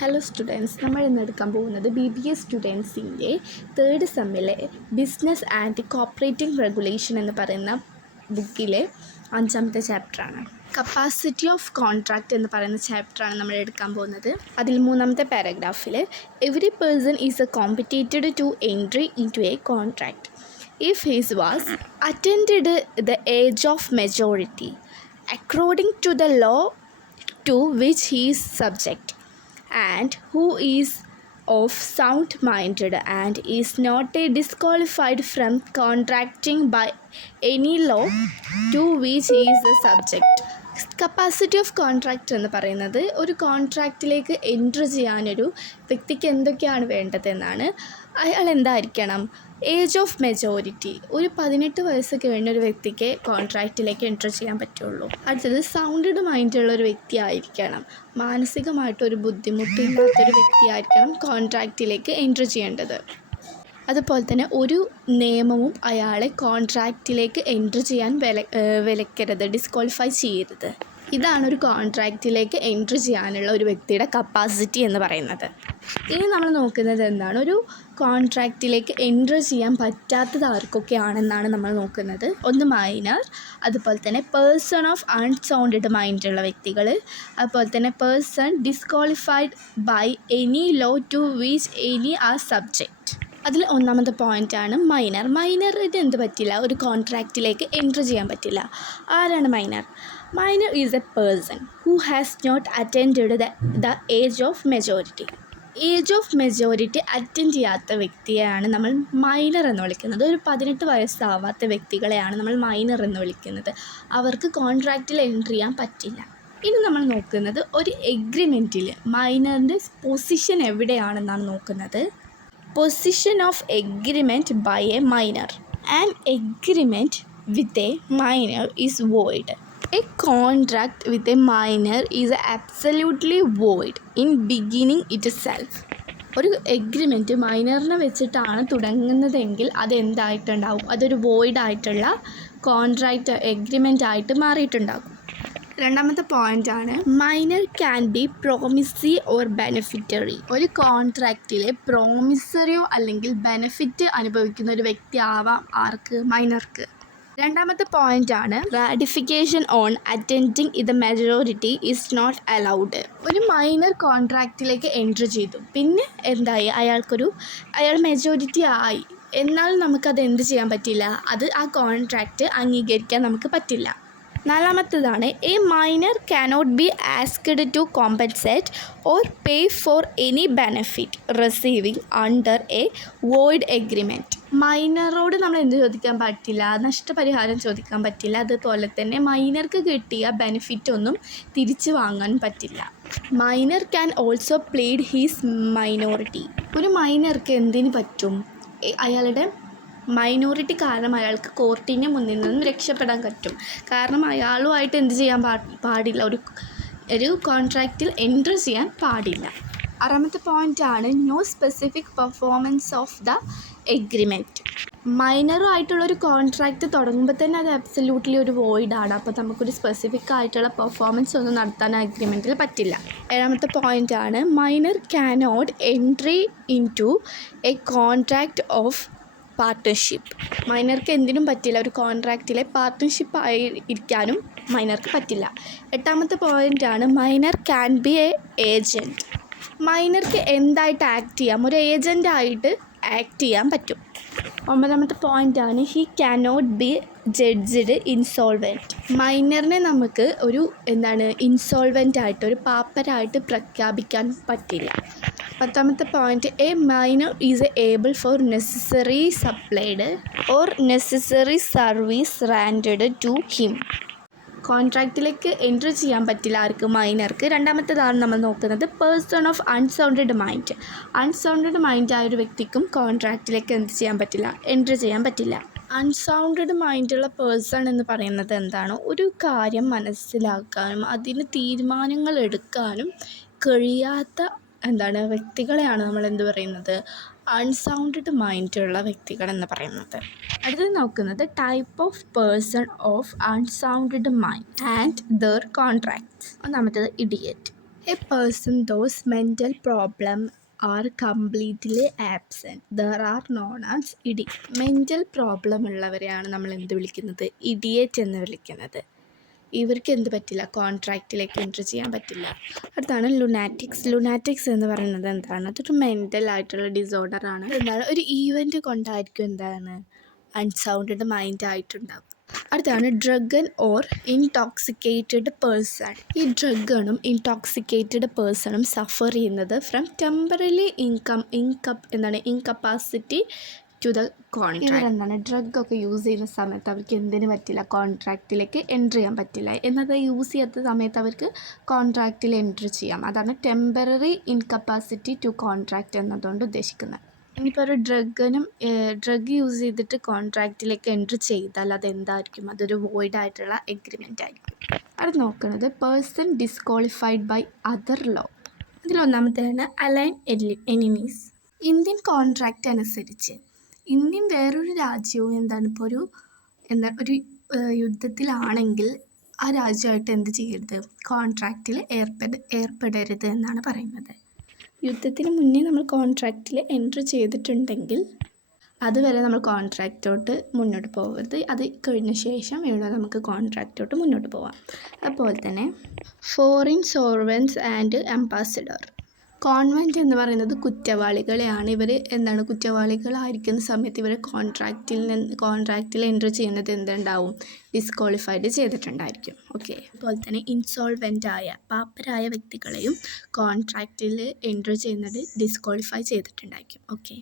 Hello students, നമ്മൾ ഇന്ന് എടുക്കാൻ പോകുന്നത് BBA സ്റ്റുഡൻസിൻ്റെ തേർഡ് സെമ്മിലെ ബിസിനസ് ആൻഡ് കോപ്പറേറ്റിംഗ് റെഗുലേഷൻ എന്ന് പറയുന്ന ബുക്കിലെ 5ാമത്തെ ചാപ്റ്ററാണ്. കപ്പാസിറ്റി ഓഫ് കോൺട്രാക്റ്റ് എന്ന് പറയുന്ന ചാപ്റ്ററാണ് നമ്മൾ എടുക്കാൻ പോകുന്നത്. അതിൽ 3ാമത്തെ പാരഗ്രാഫിൽ every person is a competent to entry into a contract if he was attained the age of majority according to the law to which he is subject, and who is of sound minded and is not disqualified from contracting by any law to which he is subject. Capacity of contract എന്ന് പറയുന്നത് ഒരു കോൺട്രാക്റ്റിലേക്ക് entry ചെയ്യാനൊരു വ്യക്തിക്ക് എന്തൊക്കെയാണ് വേണ്ടതെന്നാണ്. അയാൾ എന്തായിരിക്കണം? Age of majority, ഒരു 18 വയസ്സ് കഴിഞ്ഞ ഒരു വ്യക്തിക്ക് കോൺട്രാക്റ്റിലേക്ക് എൻട്രി ചെയ്യാൻ പറ്റുള്ളൂ. അടുത്തത് സൗണ്ടഡ് മൈൻഡുള്ള ഒരു വ്യക്തി ആയിരിക്കണം. മാനസികമായിട്ടൊരു ബുദ്ധിമുട്ടില്ലാത്തൊരു വ്യക്തിയായിരിക്കണം കോൺട്രാക്റ്റിലേക്ക് എൻട്രി ചെയ്യേണ്ടത്. അതുപോലെ തന്നെ ഒരു നിയമവും അയാളെ കോൺട്രാക്റ്റിലേക്ക് എൻട്രി ചെയ്യാൻ വിലക്കരുത്, ഡിസ്ക്വാളിഫൈ ചെയ്യരുത്. ഇതാണ് ഒരു കോൺട്രാക്റ്റിലേക്ക് എൻട്രി ചെയ്യാനുള്ള ഒരു വ്യക്തിയുടെ കപ്പാസിറ്റി എന്ന് പറയുന്നത്. ഇനി നമ്മൾ നോക്കുന്നത് എന്താണ്? ഒരു കോൺട്രാക്റ്റിലേക്ക് എൻട്രി ചെയ്യാൻ പറ്റാത്തത് ആർക്കൊക്കെയാണെന്നാണ് നമ്മൾ നോക്കുന്നത്. ഒന്ന് മൈനർ, അതുപോലെ തന്നെ പേഴ്സൺ ഓഫ് അൺസൗണ്ടഡ് മൈൻഡുള്ള വ്യക്തികൾ, അതുപോലെ തന്നെ person disqualified by any law to which any are subject. അതിൽ 1ാമത്തെ പോയിൻ്റാണ് മൈനർ. മൈനറിന് എന്ത് പറ്റില്ല? ഒരു കോൺട്രാക്റ്റിലേക്ക് എൻട്രി ചെയ്യാൻ പറ്റില്ല. ആരാണ് minor? Minor is a person who has not attend the age of majority. Age of majority attend ചെയ്യാത്ത വ്യക്തിയെയാണ് നമ്മൾ മൈനർ എന്ന് വിളിക്കുന്നത്. ഒരു 18 വയസ്സാവാത്ത വ്യക്തികളെയാണ് നമ്മൾ മൈനർ എന്ന് വിളിക്കുന്നത്. അവർക്ക് കോൺട്രാക്റ്റിൽ എൻട്രി ചെയ്യാൻ പറ്റില്ല. ഇനി നമ്മൾ നോക്കുന്നത് ഒരു എഗ്രിമെൻറ്റിൽ മൈനറിൻ്റെ പൊസിഷൻ എവിടെയാണെന്നാണ് നോക്കുന്നത്. Position of agreement by a minor. An agreement with a minor is void. A contract with a minor is absolutely void in beginning itself. ഒരു എഗ്രിമെൻറ്റ് മൈനറിനെ വെച്ചിട്ടാണ് തുടങ്ങുന്നതെങ്കിൽ അതെന്തായിട്ടുണ്ടാവും? അതൊരു വോയിഡ് ആയിട്ടുള്ള കോൺട്രാക്റ്റ് എഗ്രിമെൻ്റ് ആയിട്ട് മാറിയിട്ടുണ്ടാകും. 2ാമത്തെ പോയിൻ്റാണ് minor can be promisee or beneficiary. ഒരു കോൺട്രാക്റ്റിലെ പ്രോമിസറിയോ അല്ലെങ്കിൽ ബെനിഫിറ്റ് അനുഭവിക്കുന്ന ഒരു വ്യക്തി ആവാം ആർക്ക്? മൈനർക്ക്. 2ാമത്തെ പോയിൻ്റാണ് ratification on attending the majority is not allowed. ഒരു മൈനർ കോൺട്രാക്റ്റിലേക്ക് എൻട്രി ചെയ്തു, പിന്നെ എന്തായി? അയാൾ മെജോറിറ്റി ആയി, എന്നാൽ നമുക്കത് എന്ത് ചെയ്യാൻ പറ്റില്ല? ആ കോൺട്രാക്റ്റ് അംഗീകരിക്കാൻ നമുക്ക് പറ്റില്ല. 4ാമത്തേതാണ് a minor cannot be asked to compensate or pay for any benefit receiving under a void agreement. മൈനറോട് നമ്മൾ എന്ത് ചോദിക്കാൻ പറ്റില്ല? നഷ്ടപരിഹാരം ചോദിക്കാൻ പറ്റില്ല. അതുപോലെ തന്നെ മൈനർക്ക് കിട്ടിയ ബെനിഫിറ്റ് ഒന്നും തിരിച്ചു വാങ്ങാൻ പറ്റില്ല. Minor can also plead he's minority. ഒരു മൈനർക്ക് എന്തിന് പറ്റും? അയാളുടെ മൈനോറിറ്റി കാരണം അയാൾക്ക് കോർട്ടിൻ്റെ മുന്നിൽ നിന്നും രക്ഷപ്പെടാൻ പറ്റും. കാരണം അയാളുമായിട്ട് എന്ത് ചെയ്യാൻ പാടില്ല? ഒരു കോൺട്രാക്റ്റിൽ എൻട്രി ചെയ്യാൻ പാടില്ല. 6ാമത്തെ പോയിൻ്റാണ് no specific performance of the agreement. മൈനറുമായിട്ടുള്ളൊരു കോൺട്രാക്റ്റ് തുടങ്ങുമ്പോൾ തന്നെ അത് അബ്സല്യൂട്ട്ലി ഒരു വോയിഡാണ്. അപ്പോൾ നമുക്കൊരു സ്പെസിഫിക് ആയിട്ടുള്ള പെർഫോമൻസ് ഒന്നും നടത്താൻ ആ എഗ്രിമെൻറ്റിൽ പറ്റില്ല. 7ാമത്തെ പോയിൻ്റാണ് minor cannot entry into a contract of partnership. മൈനർക്ക് എന്തിനും പറ്റില്ല, ഒരു കോൺട്രാക്റ്റിലെ പാർട്ട്ണർഷിപ്പ് ആയി ഇരിക്കാനും മൈനർക്ക് പറ്റില്ല. 8ാമത്തെ പോയിൻ്റാണ് minor can be a agent. മൈനർക്ക് എന്തായിട്ട് ആക്ട് ചെയ്യാം? ഒരു ഏജൻ്റായിട്ട് ആക്ട് ചെയ്യാൻ പറ്റും. 9ാമത്തെ പോയിൻ്റാണ് he cannot be judged insolvent. മൈനറിനെ നമുക്ക് ഇൻസോൾവെൻ്റ് ആയിട്ട്, ഒരു പാപ്പരായിട്ട് പ്രഖ്യാപിക്കാൻ പറ്റില്ല. 10ാമത്തെ point a minor is able for necessary supplied or necessary service rendered to him. കോൺട്രാക്റ്റിലേക്ക് എൻട്രി ചെയ്യാൻ പറ്റില്ല ആർക്ക്? മൈനർക്ക്. 2ാമത്തേതാണ് നമ്മൾ നോക്കുന്നത് person of unsounded mind. Unsounded mind ആയ ഒരു വ്യക്തിക്കും കോൺട്രാക്റ്റിലേക്ക് എന്ത് ചെയ്യാൻ പറ്റില്ല? എൻട്രി ചെയ്യാൻ പറ്റില്ല. അൺസൗണ്ടഡ് മൈൻഡുള്ള പേഴ്സൺ എന്ന് പറയുന്നത് എന്താണ്? ഒരു കാര്യം മനസ്സിലാക്കാനും അതിന് തീരുമാനങ്ങൾ എടുക്കാനും കഴിയാത്ത വ്യക്തികളെയാണ് നമ്മൾ എന്ത് പറയുന്നത്? അൺസൗണ്ടഡ് മൈൻഡുള്ള വ്യക്തികളെന്ന് പറയുന്നത്. അടുത്തത് നോക്കുന്നത് type of person of unsounded mind and their contracts. ഒന്നാമത്തേത് idiot. A person those mental problem are completely absent there are known as idiot. Mental problem ഉള്ളവരെയാണ് നമ്മൾ എന്ത് വിളിക്കുന്നത്? ഇഡിയറ്റ് എന്ന് വിളിക്കുന്നത്. ഇവർക്ക് എന്ത് പറ്റില്ല? കോൺട്രാക്റ്റിലേക്ക് എൻട്രി ചെയ്യാൻ പറ്റില്ല. അടുത്താണ് ലുനാറ്റിക്സ്. ലുനാറ്റിക്സ് എന്ന് പറയുന്നത് എന്താണ്? അതൊരു മെൻ്റൽ ആയിട്ടുള്ള ഡിസോർഡറാണ്. എന്താണ്? ഒരു ഈവൻറ്റ് കൊണ്ടായിരിക്കും എന്താണ് അൺസൗണ്ടഡ് മൈൻഡ് ആയിട്ടുണ്ടാവും. അടുത്താണ് ഡ്രഗൻ ഓർ ഇൻടോക്സിക്കേറ്റഡ് പേഴ്സൺ. ഈ ഡ്രഗണും ഇൻടോക്സിക്കേറ്റഡ് പേഴ്സണും സഫർ ചെയ്യുന്നത് from temporary incapacity to the contract. ഇവരെന്താണ് ഡ്രഗൊക്കെ യൂസ് ചെയ്യുന്ന സമയത്ത് അവർക്ക് എന്തിനു പറ്റില്ല? കോൺട്രാക്റ്റിലേക്ക് എൻട്രി ചെയ്യാൻ പറ്റില്ല. എന്നത് യൂസ് ചെയ്യാത്ത സമയത്ത് അവർക്ക് കോൺട്രാക്റ്റിൽ എൻട്രി ചെയ്യാം. അതാണ് ടെമ്പററി ഇൻകപ്പാസിറ്റി ടു കോൺട്രാക്റ്റ് എന്നതുകൊണ്ട് ഉദ്ദേശിക്കുന്നത്. ഇനിയിപ്പോൾ ഒരു ഡ്രഗ് യൂസ് ചെയ്തിട്ട് കോൺട്രാക്റ്റിലേക്ക് എൻട്രി ചെയ്താൽ അതെന്തായിരിക്കും? അതൊരു വോയിഡ് ആയിട്ടുള്ള എഗ്രിമെൻ്റ് ആയിരിക്കും. അത് നോക്കുന്നത് person disqualified by other law. ഇതിലൊന്നാമത്തേതാണ് അലൈൻ എനിമീസ്. ഇന്ത്യൻ കോൺട്രാക്റ്റ് അനുസരിച്ച് ഇന്ത്യൻ വേറൊരു രാജ്യവും ഇപ്പോൾ ഒരു യുദ്ധത്തിലാണെങ്കിൽ ആ രാജ്യമായിട്ട് എന്ത് ചെയ്യരുത്? കോൺട്രാക്റ്റിൽ ഏർപ്പെടരുത് എന്നാണ് പറയുന്നത്. യുദ്ധത്തിന് മുന്നേ നമ്മൾ കോൺട്രാക്റ്റിൽ എൻട്രി ചെയ്തിട്ടുണ്ടെങ്കിൽ അതുവരെ നമ്മൾ കോൺട്രാക്റ്റോട്ട് മുന്നോട്ട് പോകരുത്. അത് കഴിഞ്ഞ ശേഷം വീണ്ടും നമുക്ക് കോൺട്രാക്റ്റോട്ട് മുന്നോട്ട് പോകാം. അതുപോലെ തന്നെ ഫോറിൻ സോർവൻസ് ആൻഡ് അംബാസഡർ. കോൺവെൻറ്റ് എന്ന് പറയുന്നത് കുറ്റവാളികളെയാണ്. ഇവർ കുറ്റവാളികളായിരിക്കുന്ന സമയത്ത് ഇവർ കോൺട്രാക്റ്റിൽ എൻട്രി ചെയ്യുന്നത് എന്തുണ്ടാവും? ഡിസ്ക്വാളിഫൈഡ് ചെയ്തിട്ടുണ്ടായിരിക്കും. ഓക്കെ. അതുപോലെ തന്നെ ഇൻസോൾവെൻ്റായ പാപ്പരായ വ്യക്തികളെയും കോൺട്രാക്റ്റിൽ എൻട്രി ചെയ്യുന്നത് ഡിസ്ക്വാളിഫൈ ചെയ്തിട്ടുണ്ടായിരിക്കും. ഓക്കെ.